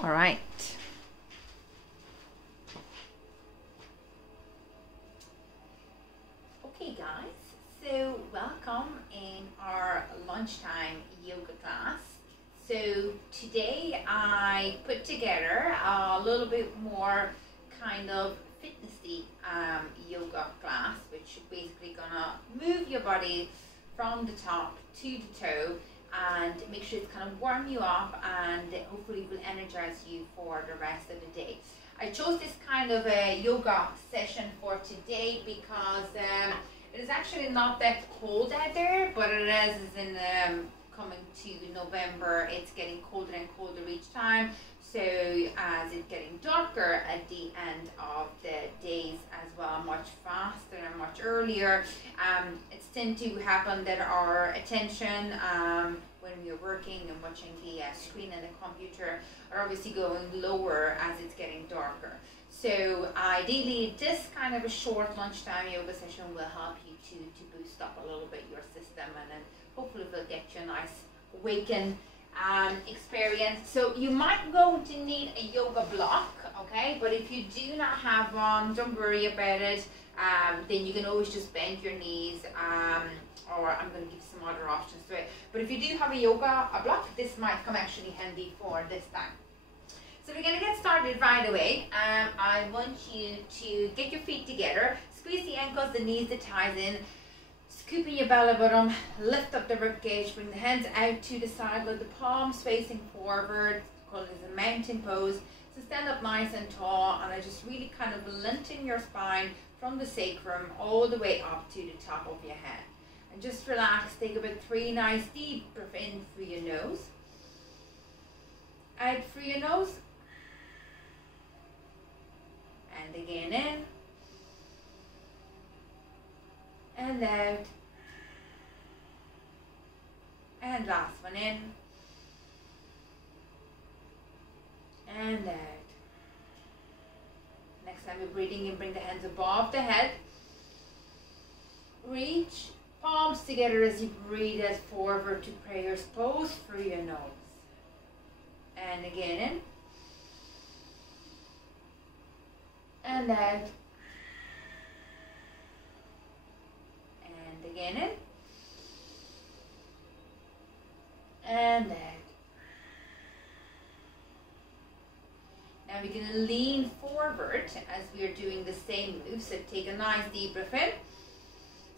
All right. Okay guys, so welcome in our lunchtime yoga class. So today I put together a little bit more kind of fitnessy yoga class, which is basically gonna move your body from the top to the toe and make sure it's kind of warm you up and hopefully will energize you for the rest of the day. I chose this kind of a yoga session for today because it is actually not that cold out there, but it is in coming to November, it's getting colder and colder each time. So as it's getting darker at the end of the days as well, much faster and much earlier, it's tend to happen that our attention when we're working and watching the screen and the computer are obviously going lower as it's getting darker. So ideally this kind of a short lunchtime yoga session will help you to boost up a little bit your system, and then hopefully will get you a nice awakened experience. So you might going to need a yoga block, okay, but if you do not have one, don't worry about it. Then you can always just bend your knees, or I'm going to give some other options to it. But if you do have a block, this might come actually handy for this time. So we're going to get started right away. I want you to get your feet together, squeeze the ankles, the knees, the thighs in, scoop in your belly button, lift up the rib cage, bring the hands out to the side, let the palms facing forward, call it as a mountain pose. So stand up nice and tall, and I just really kind of lengthen your spine from the sacrum all the way up to the top of your head. And just relax, take about 3 nice deep breaths in through your nose, out through your nose, and again in, and out, and last one in, and out. Next time you're breathing in, bring the hands above the head, reach palms together as you breathe as forward to prayer's pose through your nose, and again in, and out, and again in, and out. Now we're going to lean forward as we are doing the same move. So take a nice deep breath in,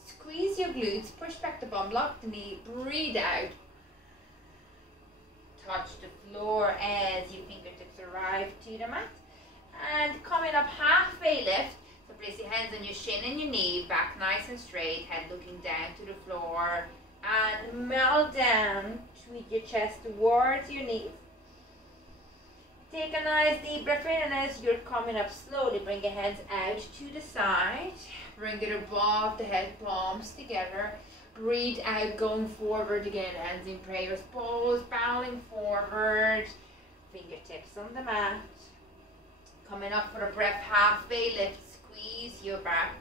squeeze your glutes, push back the bum, lock the knee, breathe out, touch the floor as your fingertips arrive to the mat. And coming up halfway lift, so place your hands on your shin and your knee, back nice and straight, head looking down to the floor, and melt down, tweak your chest towards your knees. Take a nice deep breath in, and as you're coming up slowly, bring your hands out to the side, bring it above the head, palms together, breathe out, going forward again, hands in prayer's pose, bowing forward, fingertips on the mat. Coming up for a breath, halfway lift, squeeze your back,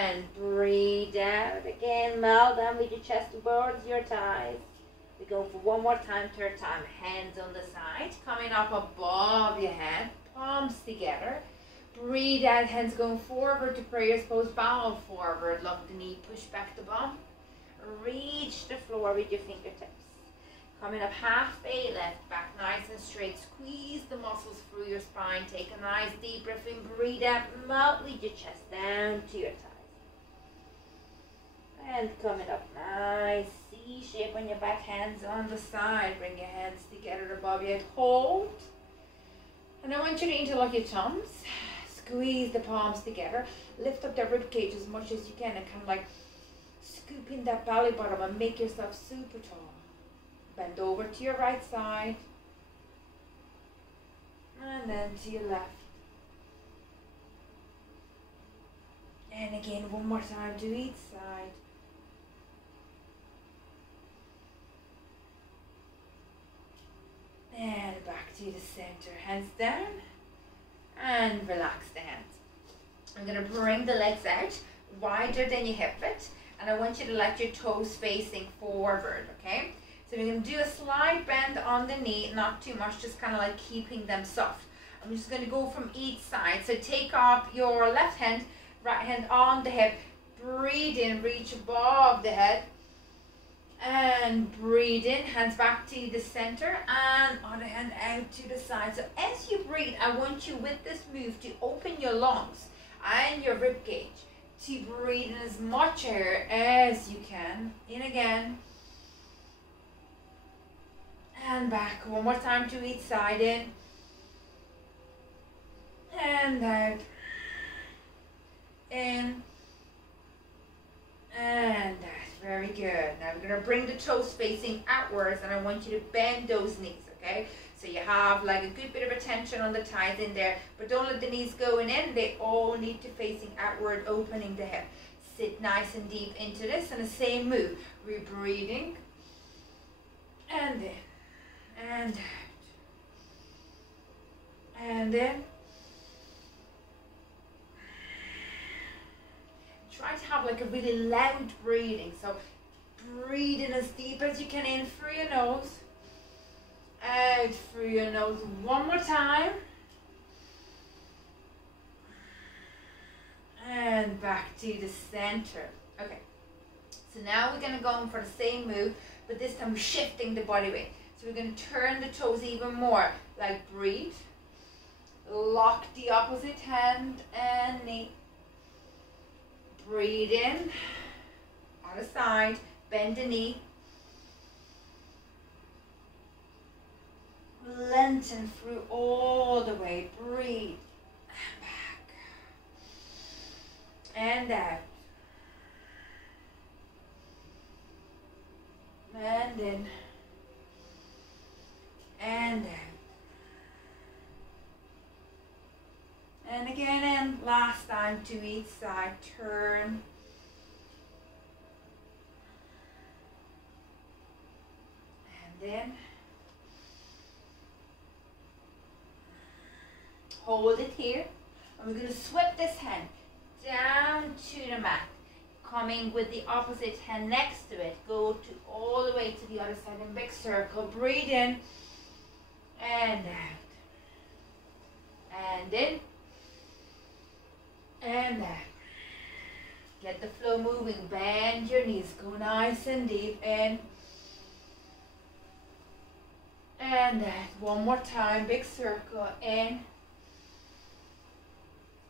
and breathe out again, melt down with your chest towards your thighs. We go for one more time, third time, hands on the side, coming up above your head, palms together, breathe out, hands going forward to prayer's pose, bow forward, lock the knee, push back the bum, reach the floor with your fingertips. Coming up halfway left, back nice and straight, squeeze the muscles through your spine, take a nice deep breath in, breathe out, melt with your chest down to your thighs. And coming up nice, C shape on your back, hands on the side, bring your hands together above your head, hold. And I want you to interlock your thumbs, squeeze the palms together, lift up the rib cage as much as you can, and kind of like scoop in that belly button and make yourself super tall. Bend over to your right side, and then to your left. And again, one more time to each side. And back to the center, hands down, and relax the hands. I'm going to bring the legs out wider than your hip width, and I want you to let your toes facing forward, okay? So we're going to do a slight bend on the knee, not too much, just kind of like keeping them soft. I'm just going to go from each side. So take up your left hand, right hand on the hip. Breathe in, reach above the head. And breathe in, hands back to the center, and other hand out to the side. So as you breathe, I want you with this move to open your lungs and your rib cage, to breathe in as much air as you can. In again. And back. One more time to each side. In. And out. In. And out. Very good. Now we're going to bring the toes facing outwards, and I want you to bend those knees, okay? So you have like a good bit of attention on the thighs in there, but don't let the knees going in. They all need to facing outward, opening the hip. Sit nice and deep into this, and the same move. We're breathing, and in, and out, and in. Try to have like a really loud breathing. So breathe in as deep as you can in through your nose. Out through your nose. One more time. And back to the center. Okay. So now we're going to go in for the same move, but this time we're shifting the body weight. So we're going to turn the toes even more. Like breathe. Lock the opposite hand and knee. Breathe in, other side, bend the knee. Lengthen through all the way, breathe, back, and out. And in, and out. And again, and last time to each side, turn. And then hold it here. And we're going to sweep this hand down to the mat. Coming with the opposite hand next to it. Go to all the way to the other side in big circle. Breathe in. And out. And in. And out. Get the flow moving. Bend your knees. Go nice and deep in. And out. One more time. Big circle. In.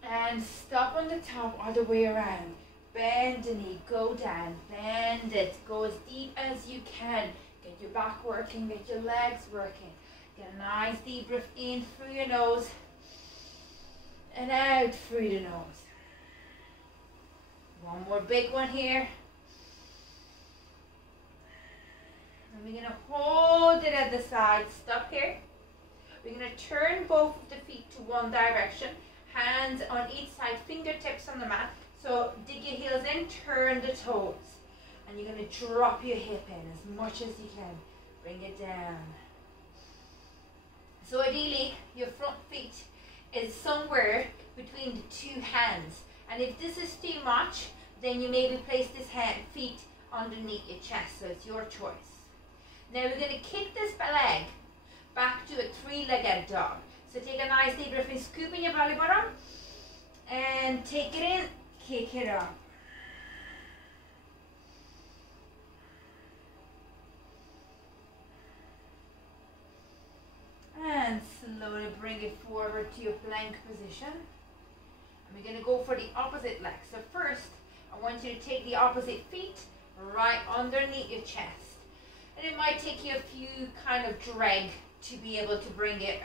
And stop on the top all the way around. Bend the knee. Go down. Bend it. Go as deep as you can. Get your back working. Get your legs working. Get a nice deep breath in through your nose. And out through the nose. One more big one here. And we're going to hold it at the side. Stop here. We're going to turn both of the feet to one direction. Hands on each side. Fingertips on the mat. So dig your heels in. Turn the toes. And you're going to drop your hip in as much as you can. Bring it down. So ideally, your front feet is somewhere between the two hands. And if this is too much, then you maybe place this feet underneath your chest. So it's your choice. Now we're going to kick this leg back to a three-legged dog. So take a nice deep breath in, scoop in your belly button. And take it in, kick it up. And slowly bring it forward to your plank position. And we're going to go for the opposite leg. So first, I want you to take the opposite feet right underneath your chest. And it might take you a few kind of drag to be able to bring it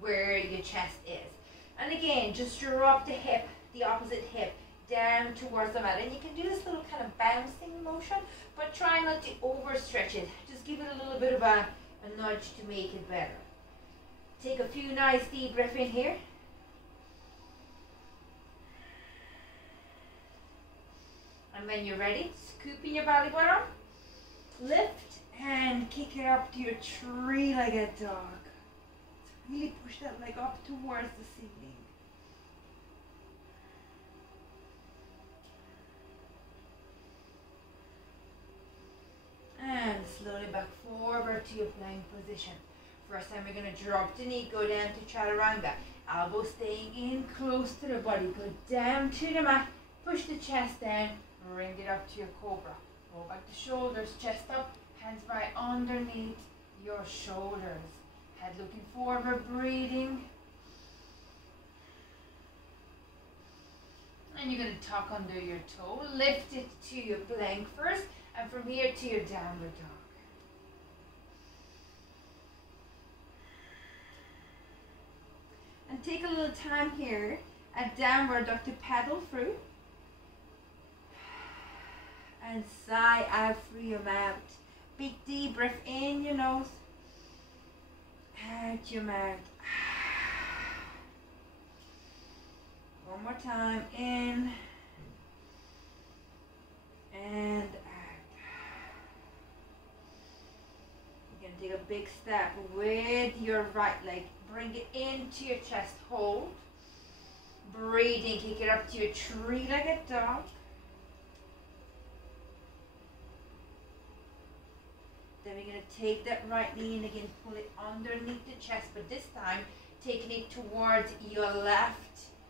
where your chest is. And again, just drop the hip, the opposite hip, down towards the mat. And you can do this little kind of bouncing motion, but try not to overstretch it. Just give it a little bit of a nudge to make it better. Take a few nice deep breaths in here. And when you're ready, scoop in your belly button, lift and kick it up to your three-legged dog. So really push that leg up towards the ceiling. And slowly back forward to your plank position. First time we're going to drop the knee, go down to chaturanga. Elbow staying in close to the body. Go down to the mat, push the chest down, bring it up to your cobra. Roll back the shoulders, chest up, hands right underneath your shoulders. Head looking forward, breathing. And you're going to tuck under your toe, lift it to your plank first, and from here to your downward dog. And take a little time here at downward dog to pedal through. And sigh out through your mouth. Big deep breath in your nose, out your mouth. One more time, in and out. You're going to take a big step with your right leg. Bring it into your chest, hold. Breathing, kick it up to your three-legged dog. Then we're going to take that right knee and again pull it underneath the chest, but this time taking it towards your left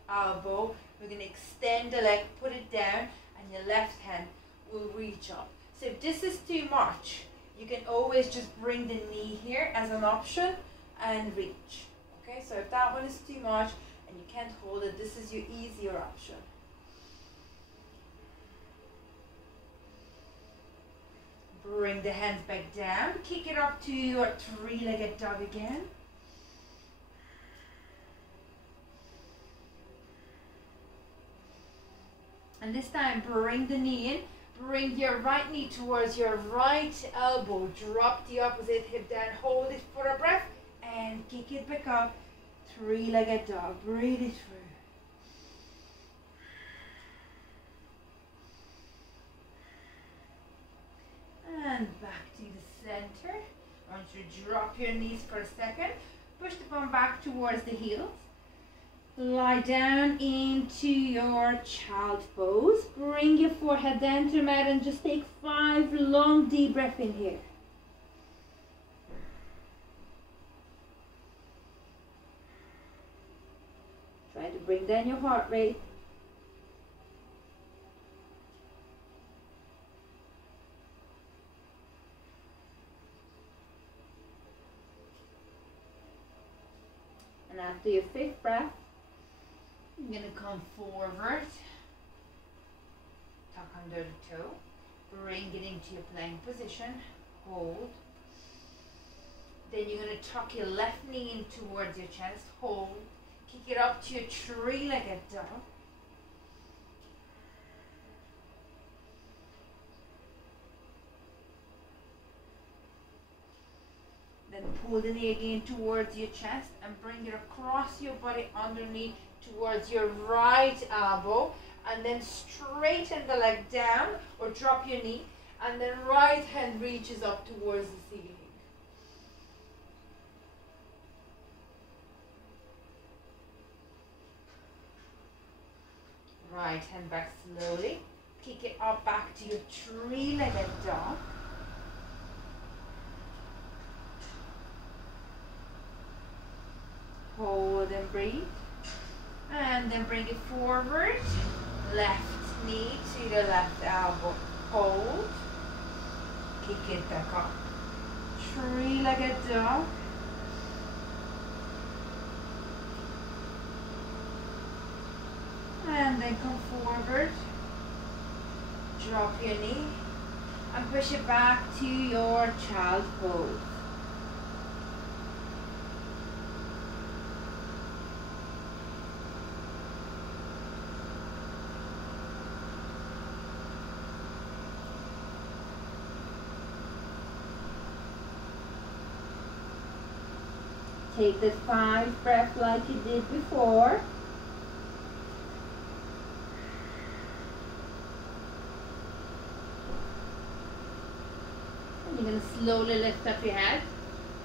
elbow. We're going to extend the leg, put it down, and your left hand will reach up. So if this is too much, you can always just bring the knee here as an option and reach. Okay, so if that one is too much and you can't hold it, this is your easier option. Bring the hands back down, kick it up to your three-legged dog again. And this time, bring the knee in, bring your right knee towards your right elbow, drop the opposite hip down, hold it for a breath, and kick it back up, three-legged dog, breathe it through. And back to the center. I want you to drop your knees for a second. Push the bum back towards the heels. Lie down into your child pose. Bring your forehead down to the mat and just take 5 long deep breaths in here. Try to bring down your heart rate. And after your 5th breath, you're going to come forward, tuck under the toe, bring it into your plank position, hold. Then you're going to tuck your left knee in towards your chest, hold, kick it up to your three-legged dog. Then pull the knee again towards your chest and bring it across your body underneath towards your right elbow, and then straighten the leg down or drop your knee, and then right hand reaches up towards the ceiling. Right hand back slowly, kick it up back to your three-legged dog. Hold and breathe. And then bring it forward. Left knee to the left elbow. Hold. Kick it back up. Three-legged dog. And then come forward. Drop your knee. And push it back to your child pose. Take that 5 breaths like you did before. And you're going to slowly lift up your head.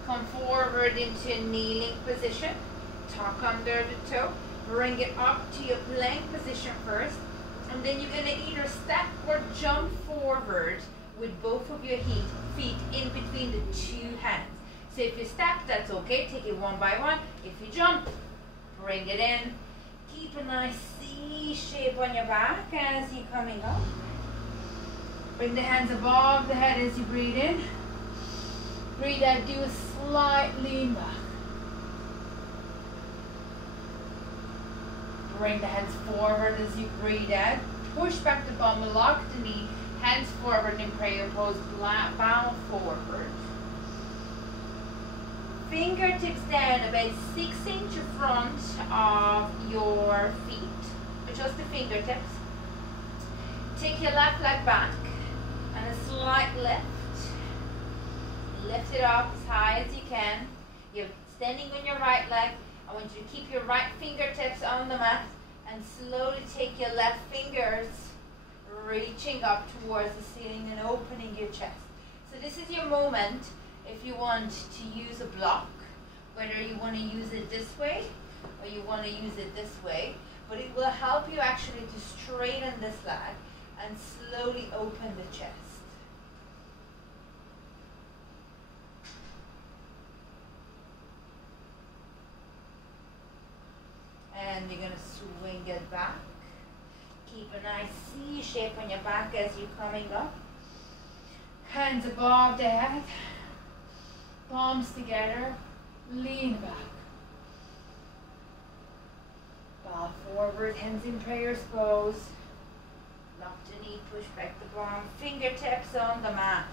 Come forward into a kneeling position. Tuck under the toe. Bring it up to your plank position first. And then you're going to either step or jump forward with both of your feet in between the two hands. So if you step, that's okay, take it one by one. If you jump, bring it in. Keep a nice C shape on your back as you're coming up. Bring the hands above the head as you breathe in. Breathe out, do a slight lean back. Bring the hands forward as you breathe out. Push back the bum, lock the knee, hands forward in prayer pose, bow forward. Fingertips down about 6 inches in front of your feet. Adjust the fingertips. Take your left leg back and a slight lift. Lift it up as high as you can. You're standing on your right leg. I want you to keep your right fingertips on the mat and slowly take your left fingers reaching up towards the ceiling and opening your chest. So this is your moment if you want to use a block, whether you want to use it this way or you want to use it this way, but it will help you actually to straighten this leg and slowly open the chest. And you're going to swing it back. Keep a nice C shape on your back as you're coming up. Hands above the head. Palms together. Lean back. Bow forward. Hands in prayers pose. Lock the knee. Push back the bum. Fingertips on the mat.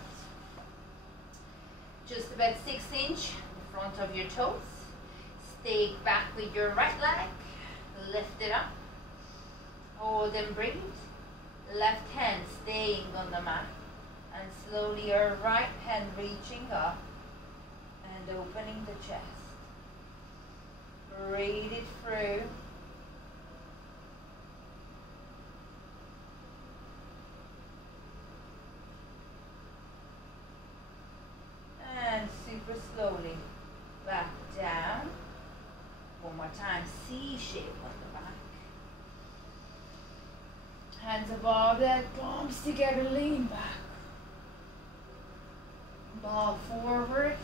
Just about 6 inches in front of your toes. Stay back with your right leg. Lift it up. Hold and breathe. Left hand staying on the mat. And slowly your right hand reaching up and opening the chest. Breathe it through. And super slowly back down. One more time, C shape on the back. Hands above that, palms together, lean back. Bow forward.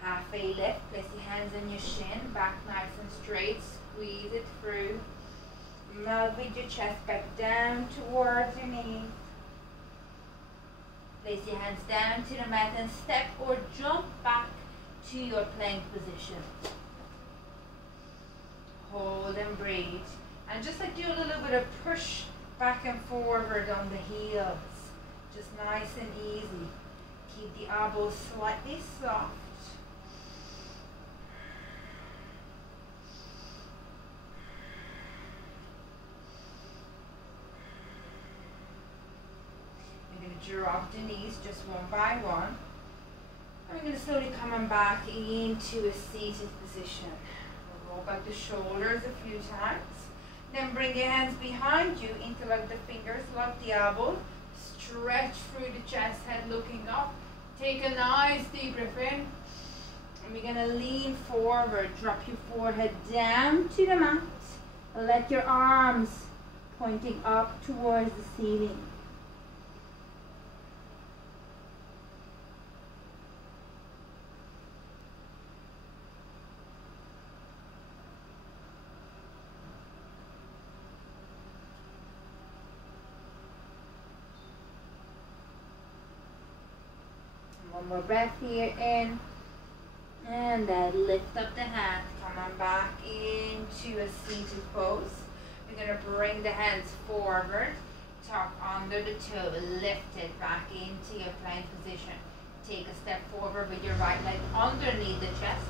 Half a lift, place your hands on your shin, back nice and straight, squeeze it through. Melt with your chest back down towards your knees. Place your hands down to the mat and step or jump back to your plank position. Hold and breathe. And just like do a little bit of push back and forward on the heels. Just nice and easy. Keep the elbows slightly soft. Drop the knees just one by one. And we're going to slowly come back into a seated position. We'll roll back the shoulders a few times. Then bring your hands behind you, interlock the fingers, lock the elbow. Stretch through the chest, head looking up. Take a nice deep breath in. And we're going to lean forward. Drop your forehead down to the mat. And let your arms pointing up towards the ceiling. One more breath here in, and then lift up the hand, come on back into a seated pose. We're going to bring the hands forward, tuck under the toe, lift it back into your plank position. Take a step forward with your right leg underneath the chest.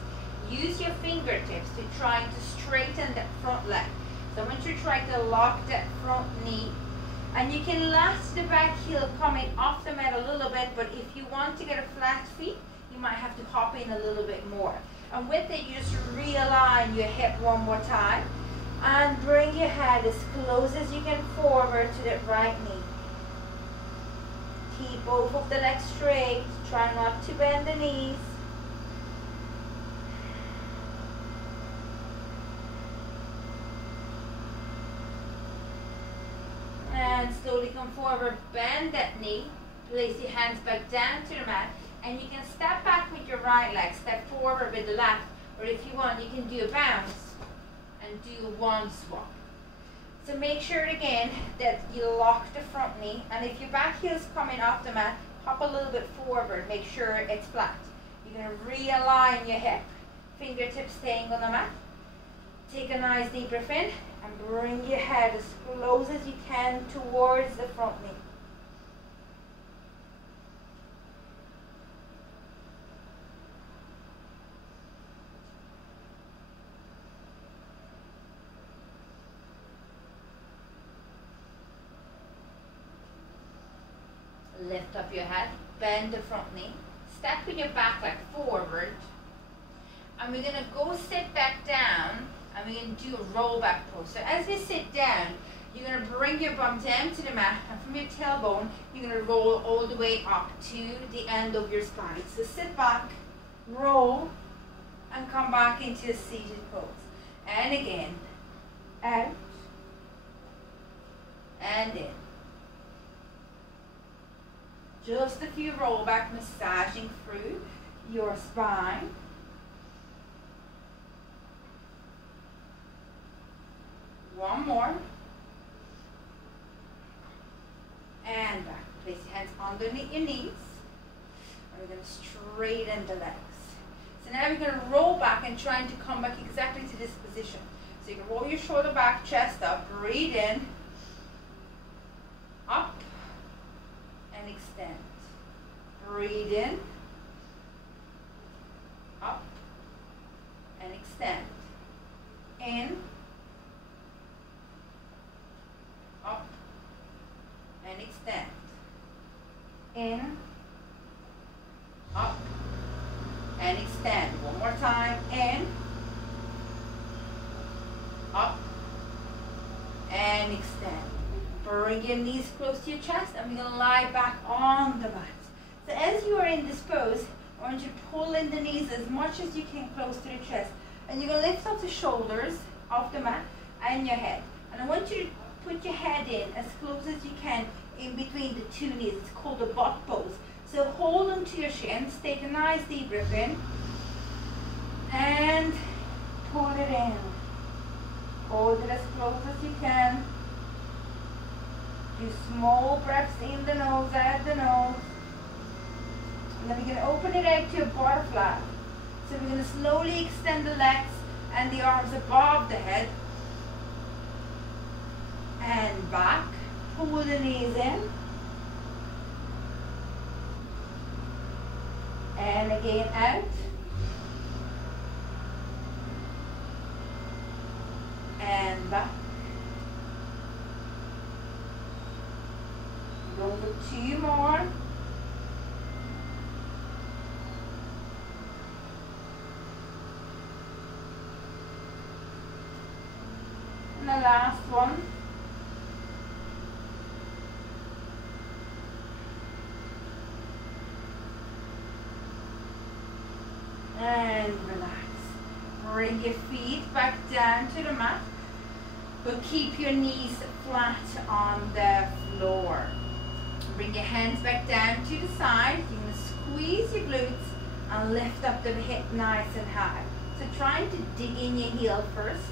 Use your fingertips to try to straighten that front leg. So I want you to try to lock that front knee. And you can latch the back heel coming off the mat a little bit, but if you want to get a flat feet, you might have to hop in a little bit more. And with it, you just realign your hip one more time. And bring your head as close as you can forward to that right knee. Keep both of the legs straight. Try not to bend the knees. come forward, bend that knee, place your hands back down to the mat, and you can step back with your right leg, step forward with the left, or if you want, you can do a bounce and do one swap. So make sure again that you lock the front knee, and if your back heel is coming off the mat, hop a little bit forward, make sure it's flat. You're going to realign your hip, fingertips staying on the mat. Take a nice deep breath in and bring your head as close as you can towards the front knee. Lift up your head, bend the front knee, step with your back leg forward, and we're going to go sit back down, and we're going to do a roll back pose. So as you sit down, you're going to bring your bum down to the mat, and from your tailbone, you're going to roll all the way up to the end of your spine. So sit back, roll, and come back into a seated pose. And again, out, and in. Just a few roll back, massaging through your spine. One more. And back. Place your hands underneath your knees. And we're going to straighten the legs. So now we're going to roll back and trying to come back exactly to this position. So you can roll your shoulder back, chest up, breathe in, up, and extend. Breathe in, up, and extend. In, up, and extend. In, up, and extend. One more time. In, up, and extend. Bring your knees close to your chest, and we're going to lie back on the mat. So as you are in this pose, I want you to pull in the knees as much as you can close to the chest. And you're going to lift up the shoulders off the mat and your head. And I want you to put your head in as close as you can in between the two knees. It's called a butt pose. So hold on to your shins, take a nice deep breath in, and pull it in. Hold it as close as you can. Do small breaths in the nose, out the nose. And then we're going to open it out to a butterfly. So we're going to slowly extend the legs and the arms above the head. And back. Pull the knees in. And again out. And back. Go for two more. And the last one. And relax. Bring your feet back down to the mat, but keep your knees flat on the floor. Bring your hands back down to the side. You're going to squeeze your glutes and lift up the hip nice and high. So trying to dig in your heel first.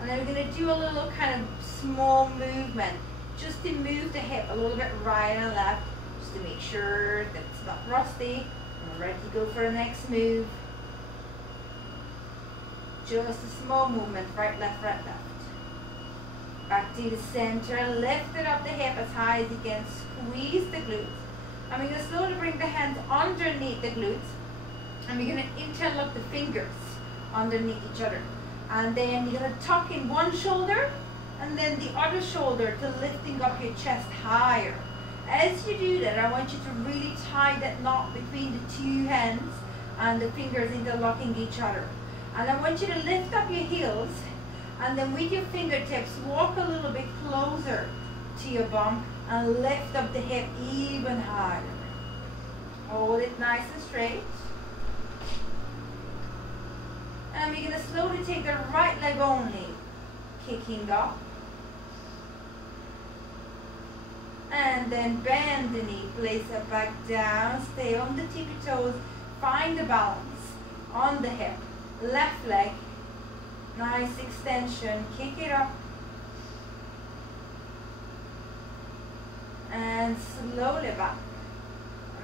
And then we're going to do a little kind of small movement just to move the hip a little bit right and left, just to make sure that it's not rusty. And we're ready to go for the next move. Just a small movement, right, left, right, left. Back to the center, lift it up the hip as high as you can, squeeze the glutes. And we're going to slowly bring the hands underneath the glutes. And we're going to interlock the fingers underneath each other. And then you're going to tuck in one shoulder and then the other shoulder to lifting up your chest higher. As you do that, I want you to really tie that knot between the two hands and the fingers interlocking each other. And I want you to lift up your heels and then with your fingertips walk a little bit closer to your bum and lift up the hip even higher. Hold it nice and straight. And we're going to slowly take the right leg only, kicking up. And then bend the knee, place it back down, stay on the tippy toes, find the balance on the hip, left leg, nice extension, kick it up, and slowly back.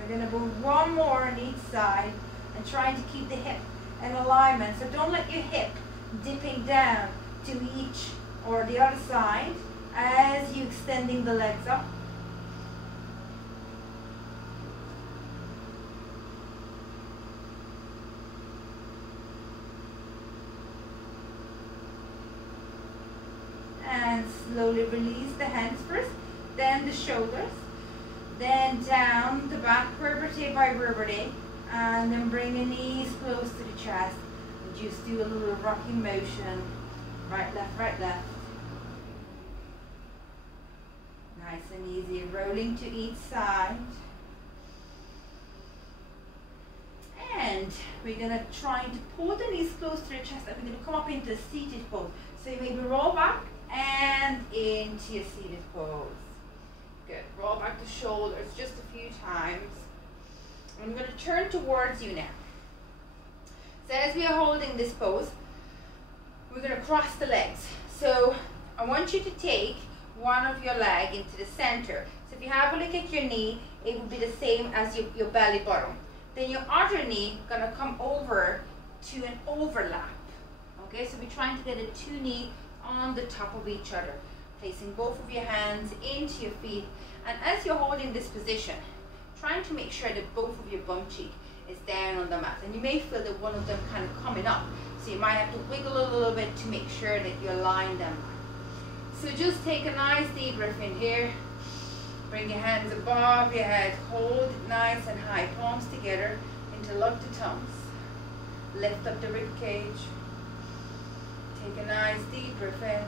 We're going to move one more on each side and trying to keep the hip in alignment. So don't let your hip dipping down to each or the other side as you extending the legs up. And slowly release the hands first, then the shoulders, then down the back, vertebrae by vertebrae, and then bring the knees close to the chest. And just do a little rocking motion, right, left, right, left. Nice and easy, rolling to each side. And we're going to try to pull the knees close to the chest, and we're going to come up into a seated pose. So you maybe roll back and into your seated pose. Good. Roll back the shoulders just a few times. I'm going to turn towards you now. So as we are holding this pose, we're going to cross the legs. So I want you to take one of your leg into the center. So if you have a look at your knee, it will be the same as your belly button. Then your other knee going to come over to an overlap. Okay, so we're trying to get a two knee on the top of each other. Placing both of your hands into your feet, and as you're holding this position, trying to make sure that both of your bum cheek is down on the mat, and you may feel that one of them kind of coming up, so you might have to wiggle a little bit to make sure that you align them. So just take a nice deep breath in here, bring your hands above your head, hold it nice and high, palms together, interlock the thumbs, lift up the rib cage, take a nice deep breath in,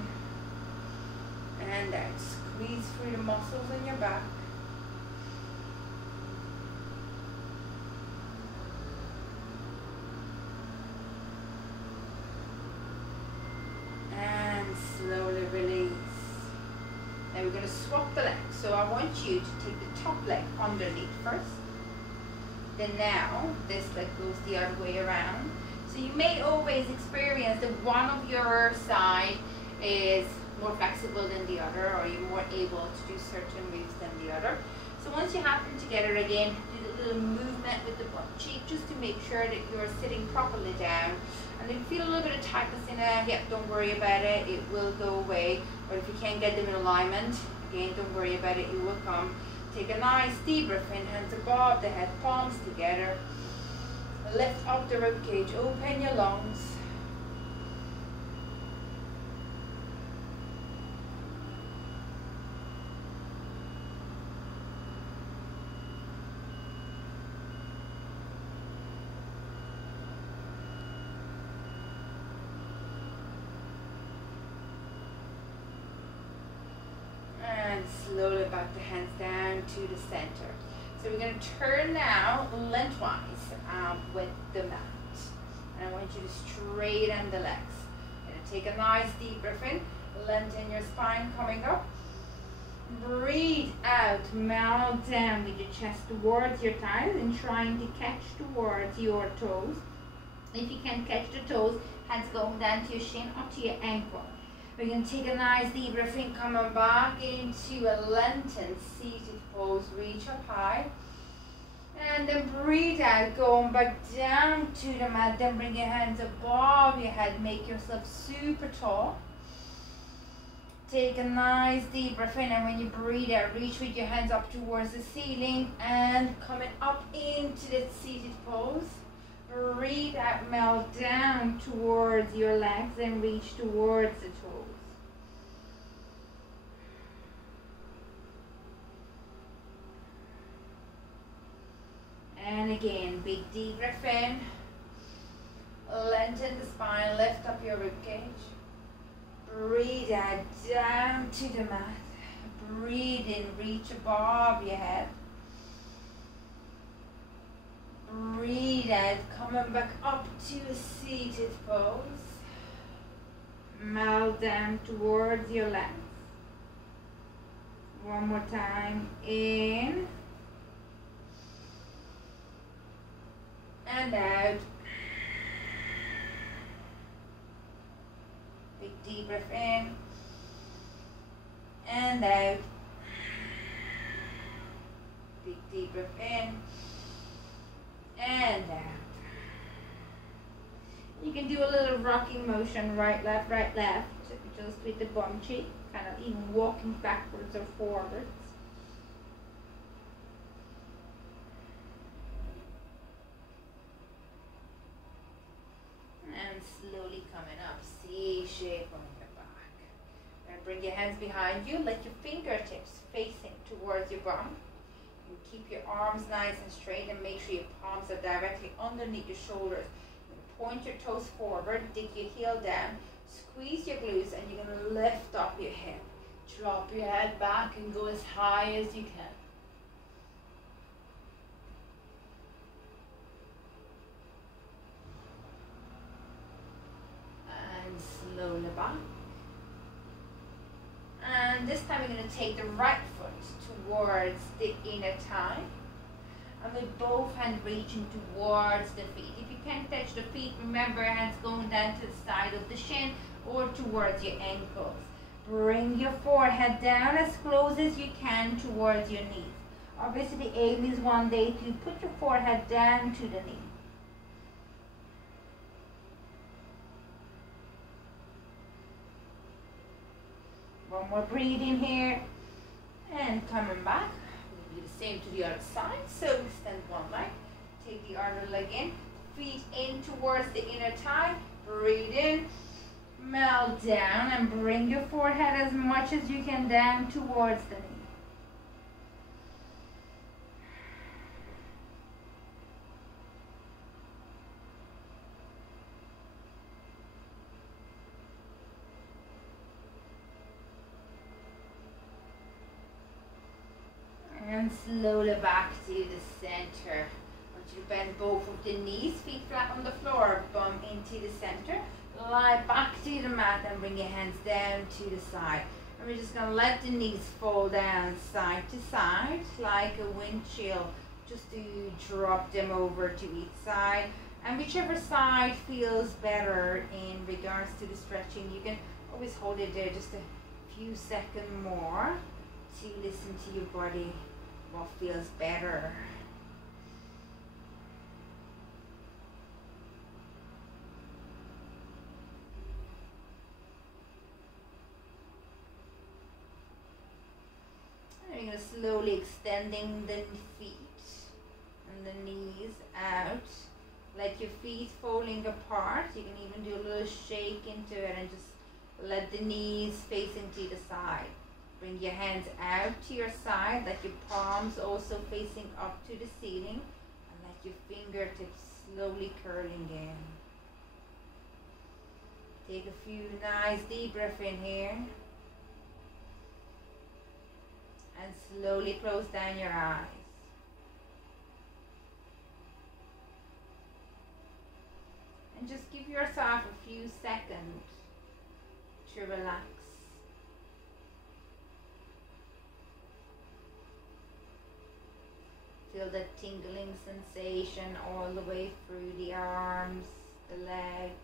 and out. Squeeze through the muscles in your back. And slowly release. Now we're going to swap the legs. So I want you to take the top leg underneath first. Then now this leg goes the other way around. So you may always experience that one of your side is more flexible than the other, or you're more able to do certain moves than the other. So once you have them together again, do the little movement with the butt cheek just to make sure that you're sitting properly down. And if you feel a little bit of tightness in the hip, don't worry about it, it will go away. Or if you can't get them in alignment, again, don't worry about it, it will come. Take a nice deep breath in, hands above the head, palms together. Lift up the rib cage, open your lungs. And slowly back the hands down to the center. So we're going to turn now lengthwise with the mat. And I want you to straighten the legs. You're going to take a nice deep breath in, lengthen your spine coming up. Breathe out, melt down with your chest towards your thighs and trying to catch towards your toes. If you can't catch the toes, hands going down to your shin or to your ankle. We're going to take a nice deep breath in, coming back into a lengthened seated pose. Reach up high. And then breathe out, going back down to the mat. Then bring your hands above your head. Make yourself super tall. Take a nice deep breath in, and when you breathe out, reach with your hands up towards the ceiling and coming up into that seated pose. Breathe out, melt down towards your legs and reach towards the toes. And again, big deep breath in. Lengthen the spine, lift up your ribcage. Breathe out, down to the mat. Breathe in, reach above your head. Breathe out, coming back up to a seated pose. Melt down towards your legs. One more time. In and out. Big deep breath in and out. Big deep breath in and out. You can do a little rocking motion, right, left, just with the bum cheek, kind of even walking backwards or forwards. And slowly coming up, C shape on your back. And bring your hands behind you, let your fingertips facing towards your bum. You keep your arms nice and straight and make sure your palms are directly underneath your shoulders. Point your toes forward, dig your heel down, squeeze your glutes, and you're going to lift up your hip. Drop your head back and go as high as you can. And slowly back. And this time we're going to take the right foot towards the inner thigh. And with both hands reaching towards the feet. If you can't touch the feet, remember hands going down to the side of the shin or towards your ankles. Bring your forehead down as close as you can towards your knees. Obviously the aim is one day to put your forehead down to the knee. One more breathing here. And coming back. Do the same to the other side. So extend one leg, take the other leg in, feet in towards the inner thigh, breathe in, melt down, and bring your forehead as much as you can down towards the knee. And slowly back to the center. I want you to bend both of the knees, feet flat on the floor, bum into the center. Lie back to the mat and bring your hands down to the side. And we're just going to let the knees fall down side to side like a windshield, just to drop them over to each side. And whichever side feels better in regards to the stretching, you can always hold it there just a few seconds more to listen to your body. What feels better? And you're going to slowly extending the feet and the knees out. Let your feet falling apart. You can even do a little shake into it and just let the knees facing to the side. Bring your hands out to your side, let your palms also facing up to the ceiling, and let your fingertips slowly curling in. Take a few nice deep breaths in here. And slowly close down your eyes. And just give yourself a few seconds to relax. Feel that tingling sensation all the way through the arms, the legs.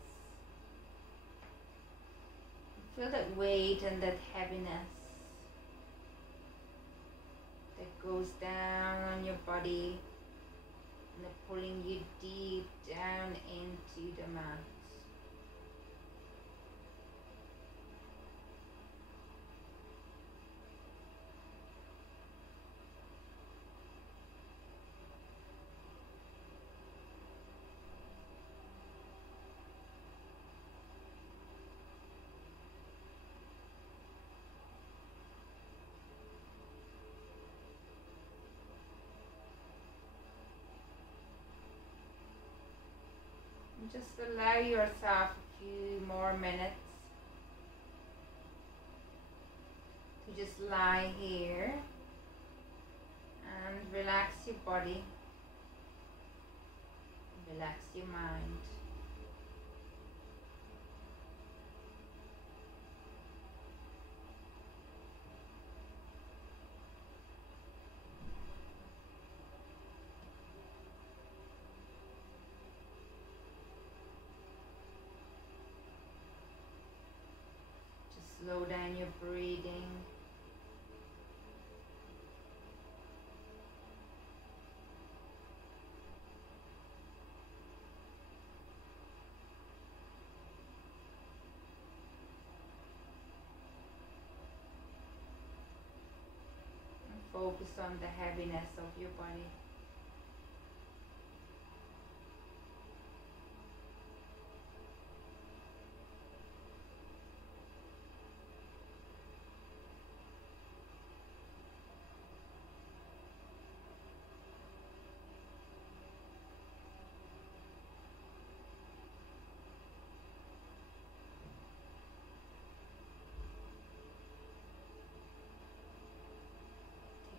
Feel that weight and that heaviness that goes down on your body and pulling you deep down into the mat. Just allow yourself a few more minutes to just lie here and relax your body, relax your mind. your breathing. And focus on the heaviness of your body.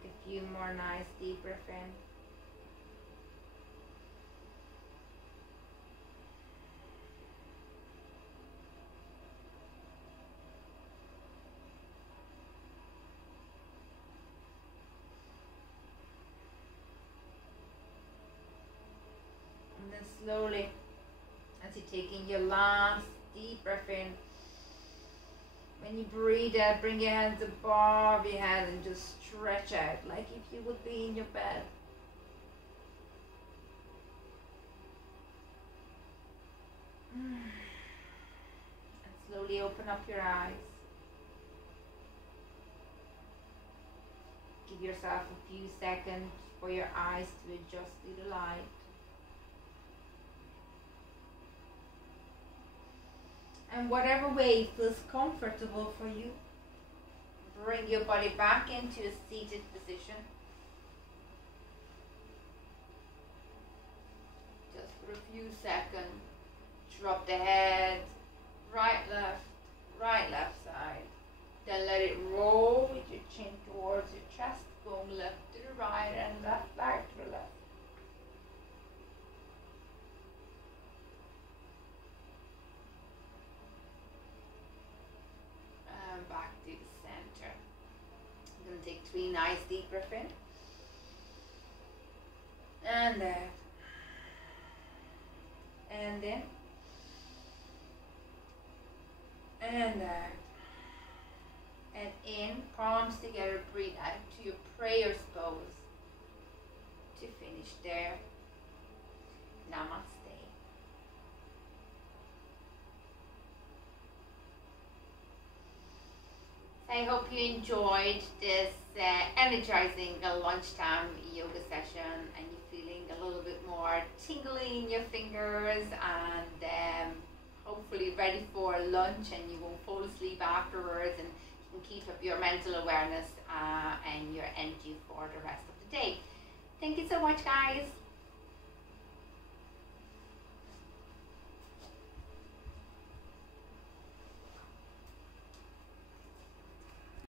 A few more nice deep breaths in. And then slowly, as you're taking your last deep breath in, when you breathe out, bring your hands above your head and just stretch out like if you would be in your bed. And slowly open up your eyes. Give yourself a few seconds for your eyes to adjust to the light. And whatever way feels comfortable for you, bring your body back into a seated position. Just for a few seconds, drop the head, right, left side. Then let it roll with your chin towards your chest, going left to the right and left back to the left. Back to the center. I'm going to take 3 nice deep breaths in. And out. And in. And out. And in, palms together, breathe out to your prayers pose. To finish there. Namaste. I hope you enjoyed this energizing lunchtime yoga session and you're feeling a little bit more tingly in your fingers and hopefully ready for lunch and you won't fall asleep afterwards and you can keep up your mental awareness and your energy for the rest of the day. Thank you so much, guys.